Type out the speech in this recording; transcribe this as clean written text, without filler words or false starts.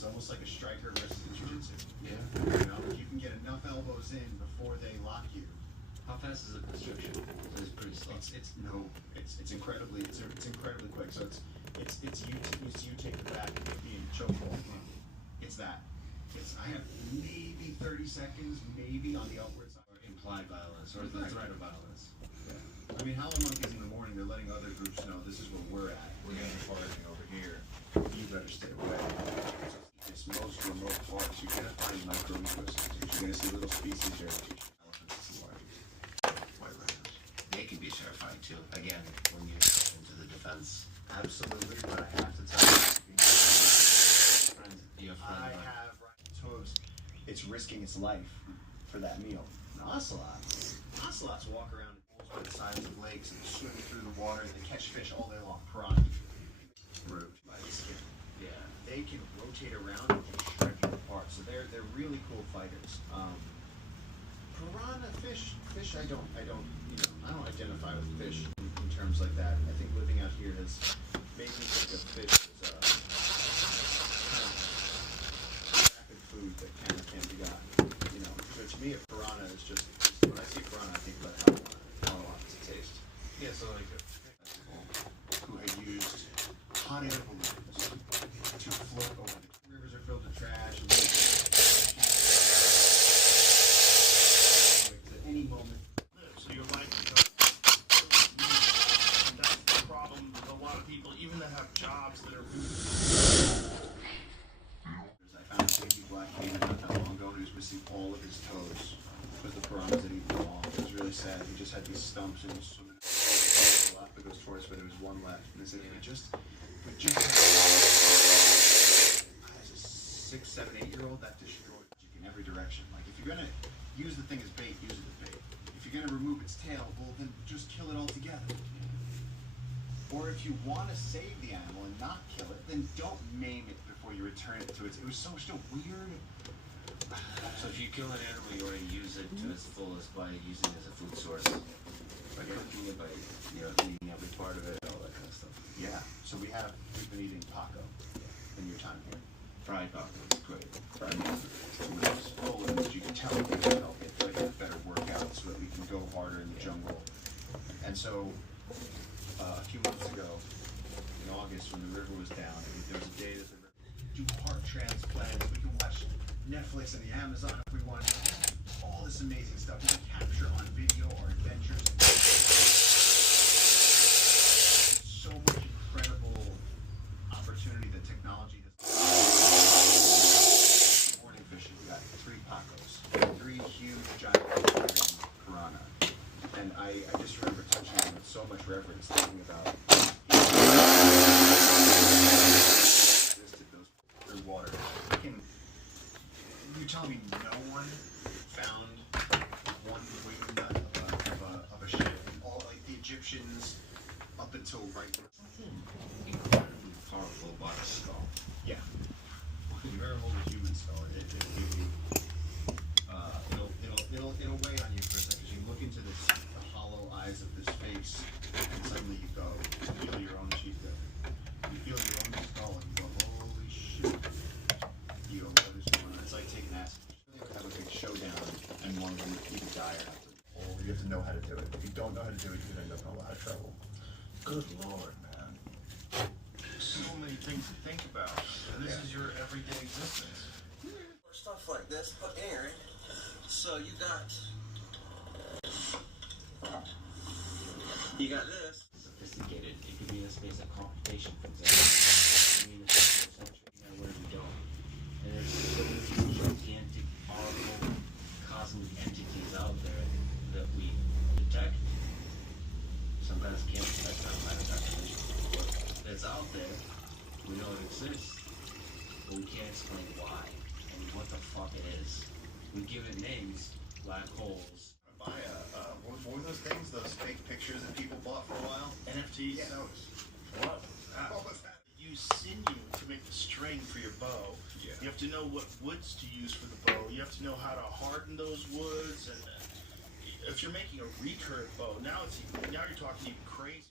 It's almost like a striker versus a jiu-jitsu. Yeah. You know, if you can get enough elbows in before they lock you. How fast is the constriction? It's pretty slow. It's incredibly quick. So it's you take the back and be in chokehold. It's that. I have maybe 30 seconds, maybe on the outward side. Implied violence or the threat of violence. Yeah. I mean, Howling Monkeys in the morning, they're letting other groups know this is where we're at. We're getting farting over here. You better stay away. It's most remote parts. You're going to find micro ecosystems. You're going to see little species here. Elephants, this is white rhinos. They can be terrifying too. Again, when you get into the defense. Absolutely, but I have to tell you, I have hooves. It's risking its life for that meal. Ocelots walk around by the sides of lakes and swim through the water and they catch fish all day long. Piranha. Root by the skin. Yeah. They can rotate around and shred you apart. So they're really cool fighters. Piranha fish I don't identify with fish in terms like that. I think living out here has made me think of fish as kind of rapid food that can be got. You know, so to me a piranha is just, when I see piranha I think about how I want it to taste. Yeah, so like who had used hot air balloons to float over. Rivers are filled with trash and at any moment. So your life becomes and that's the problem with a lot of people, even that have jobs that are. I found a baby black caiman not that long ago, and he was missing all of his toes because the piranhas had eaten them all. It was really sad. He just had these stumps and was swimming. Galapagos tortoise, but there was one left. And they said, as a 6, 7, 8-year-old, that destroys you in every direction. Like, if you're gonna use the thing as bait, use it as bait. If you're gonna remove its tail, well, then just kill it altogether. Or if you want to save the animal and not kill it, then don't maim it before you return it to its. It was so weird. So if you kill an animal, you already use it to its fullest by using it as a food source. By cooking it, by eating every part of it, all that kind of stuff. Yeah. So we've been eating Paco in your time here. Fried Paco, it's great. Fried Paco. You can tell it like a better workout so that we can go harder in the jungle. And so a few months ago, in August, when the river was down, there was a day that the river do heart transplants. We can watch Netflix and the Amazon if we want. All this amazing stuff. We can capture on video our adventures. So much incredible opportunity that technology has. Morning fishing, we got 3 Pacos, 3 huge giant piranha. And I just remember touching them with so much reverence, thinking about those through water. You tell me no one found one wing nut of a ship? All like the Egyptians up until right now. Incredibly powerful about a skull. Yeah. If you ever hold a human skull, it'll weigh on you for a second. You look into the hollow eyes of this face, and suddenly you go, you feel your own cheek there. You feel your own skull, and you go, holy shit. You go, what is going on? It's like taking acid. You have a big showdown, and one of them either die or have to. Or you have to know how to do it. If you don't know how to do it, you end up in a lot of trouble. Good Lord, man. So many things to think about. And this is your everyday existence. Stuff like this, put air in. So you got this. Sophisticated. It could be in a space of computation, for example. Where we don't. And there's so many gigantic, powerful, cosmic entities out there that we detect. Sometimes can't detect them by definition. That's out there. We know it exists, but we can't explain why and what the fuck it is. We give it names, black holes. Buy what were those things? Those fake pictures that people bought for a while? NFTs? Yeah, those. What? What was that? Use sinew to make the string for your bow. Yeah. You have to know what woods to use for the bow. You have to know how to harden those woods. And if you're making a recurve bow, now you're talking even crazy.